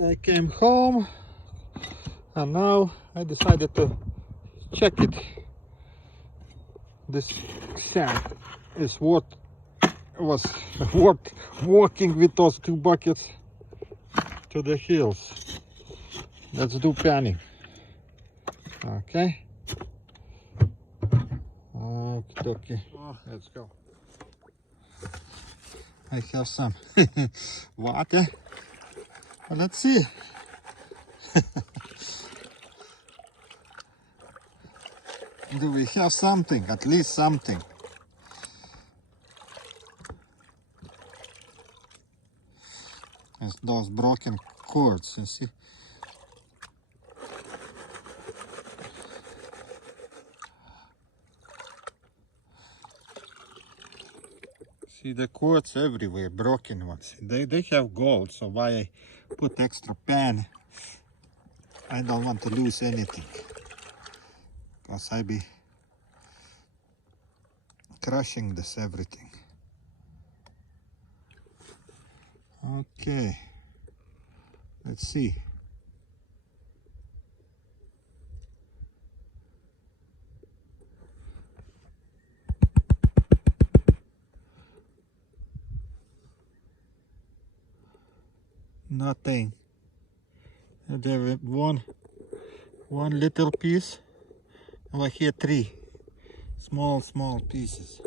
I came home and now I decided to check it. This sand is was worth walking with those 2 buckets to the hills. Let's do panning. Okay. Okay. Let's go. I have some water. Let's see. Do we have something? At least something. It's those broken cords, you see. See the cords everywhere, broken ones. They have gold, so why I put extra pan? I don't want to lose anything, because I be crushing this everything. Okay, let's see. Nothing. There is one little piece. Over here 3 small pieces.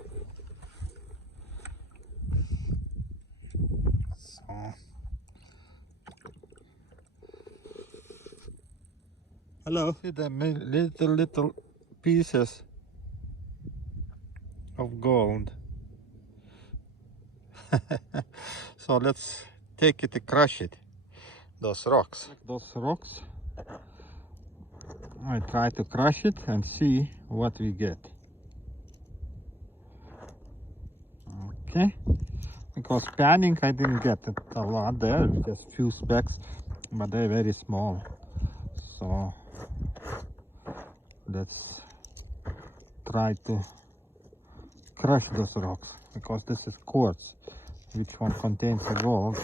So, hello. See the little pieces of gold. So let's take it to crush it. Those rocks. I try to crush it and see what we get. Okay. Because panning I didn't get it a lot there, just few specks, but they're very small. So let's try to crush those rocks, because this is quartz, which one contains the gold.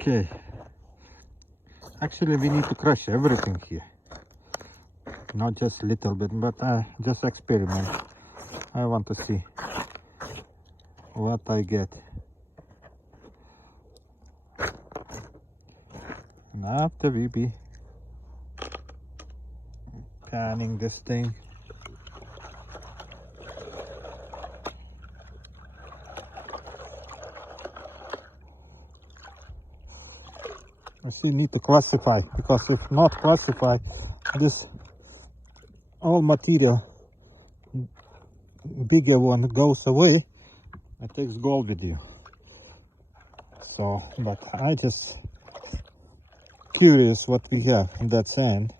Okay, actually we need to crush everything here, not just a little bit, but just experiment. I want to see what I get. And after we be panning this thing, I still need to classify, because if not classify, this all material, bigger one, goes away. It takes gold with you. So, but I just curious what we have in that sand.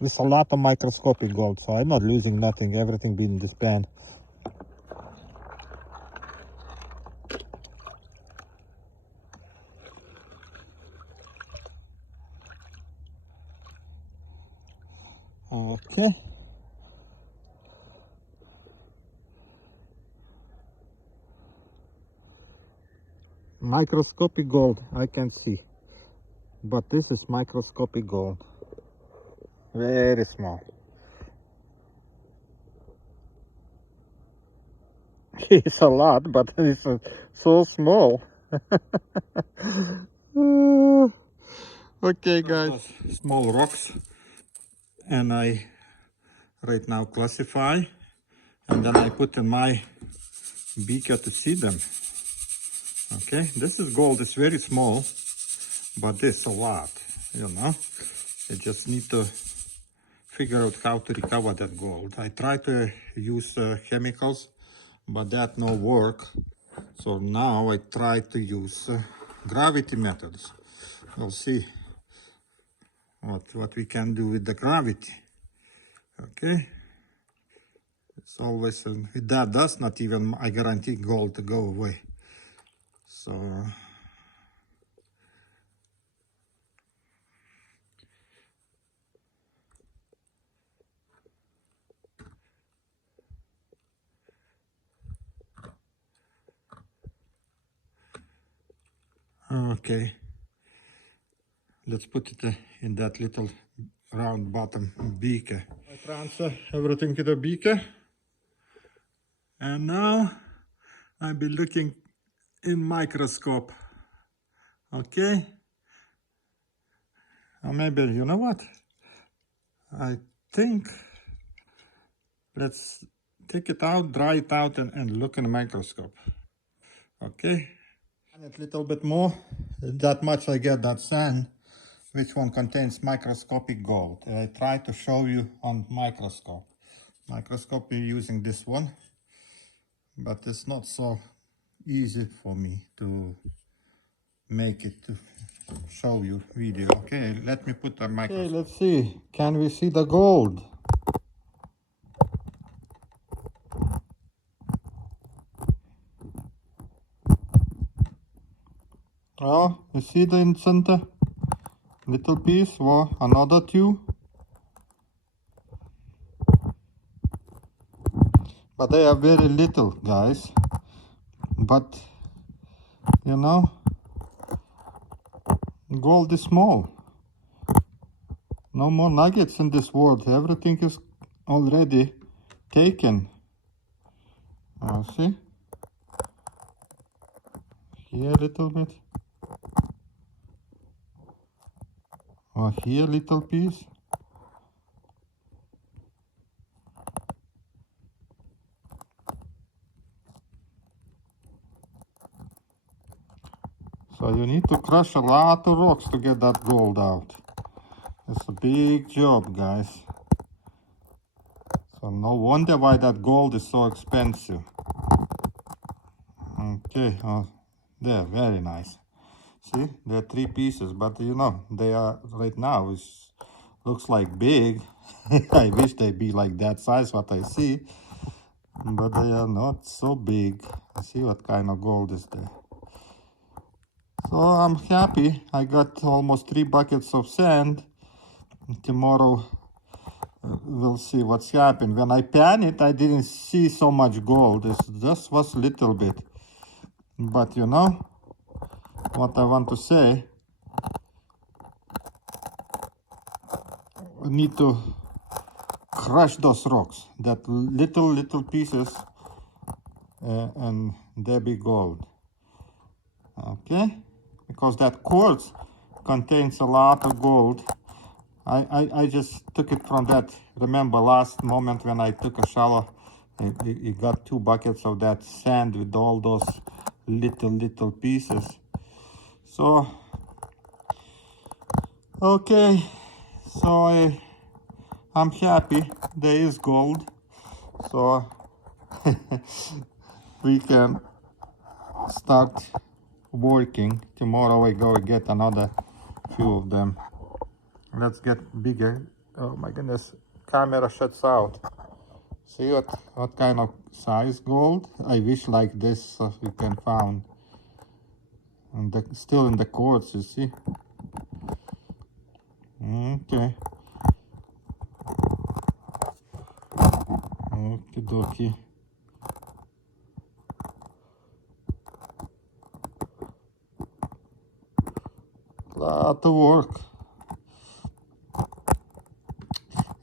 There's a lot of microscopic gold, so I'm not losing nothing. Everything being in this pan. Okay. Microscopic gold, I can see. But this is microscopic gold. Very small. It's a lot, but it's so small. Okay, guys. Small rocks. And I right now classify, and then I put in my beaker to see them. Okay, this is gold. It's very small, but this a lot, you know. You just need to figure out how to recover that gold. I try to use chemicals, but that no work. So now I try to use gravity methods. We'll see what we can do with the gravity. Okay. It's always, with that dust, not even, I guarantee gold to go away. So, okay. Let's put it in that little round bottom beaker. I transfer everything to the beaker. And now I'll be looking in microscope. Okay. Or maybe, you know what? I think let's take it out, dry it out, and look in the microscope. Okay. And a little bit more. That much I get that sand, which one contains microscopic gold. And I try to show you on microscope. Microscope, we're using this one, but it's not so easy for me to make it to show you video. Okay, let me put a microscope. Okay, let's see. Can we see the gold? Oh, you see the in center? Little piece, or another two. But they are very little, guys. But, you know, gold is small. No more nuggets in this world. Everything is already taken. See? Here a little bit. Or here a little piece. So you need to crush a lot of rocks to get that gold out. It's a big job, guys. So no wonder why that gold is so expensive. Okay, there, very nice. See, there are 3 pieces, but you know, they are right now, it looks like big. I wish they'd be like that size, what I see, but they are not so big. See what kind of gold is there. So I'm happy. I got almost 3 buckets of sand. Tomorrow we'll see what's happened. When I pan it, I didn't see so much gold. It just was a little bit. But you know what I want to say? We need to crush those rocks, that little pieces, and they be gold. Okay? Because that quartz contains a lot of gold. I just took it from that, remember last moment when I took a shower, I got 2 buckets of that sand with all those little pieces. So, okay, so I'm happy there is gold, so we can start working. Tomorrow I go get another few of them. Let's get bigger. Oh my goodness, camera shuts out. See what kind of size gold? I wish like this we can find. And still in the quartz, you see. Okay. Okie dokie. Lot of work.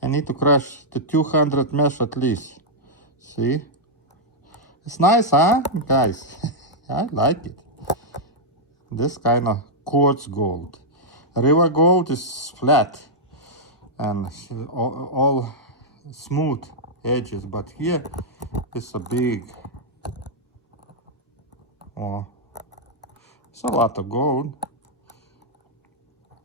I need to crush the 200 mesh at least. See? It's nice, huh, guys? I like it. This kind of quartz gold. River gold is flat and all smooth edges, but here it's a big, it's a lot of gold.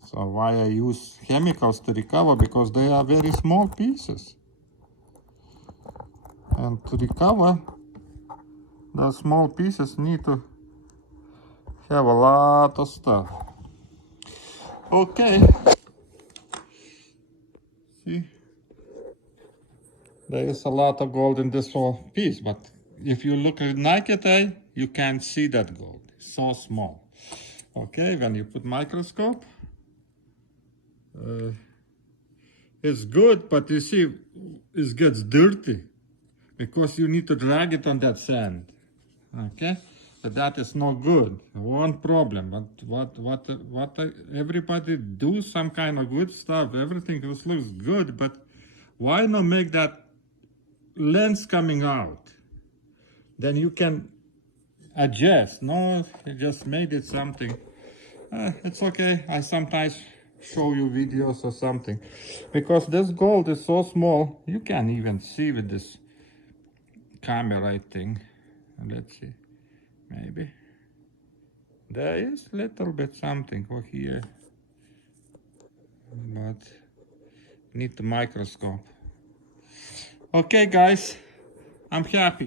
So why I use chemicals to recover? Because they are very small pieces. And to recover, those small pieces need to have a lot of stuff. Okay. See, there is a lot of gold in this whole piece, but if you look at naked eye, you can't see that gold. It's so small. Okay, when you put microscope, it's good, but you see, it gets dirty because you need to drag it on that sand. Okay, so that is no good. One problem. But what everybody do some kind of good stuff. Everything looks good, but why not make that lens coming out? Then you can adjust. No, you just made it something. It's okay. I sometimes show you videos or something, because this gold is so small you can't even see with this camera thing. Let's see, maybe there is little bit something over here, but need the microscope. Okay guys, I'm happy.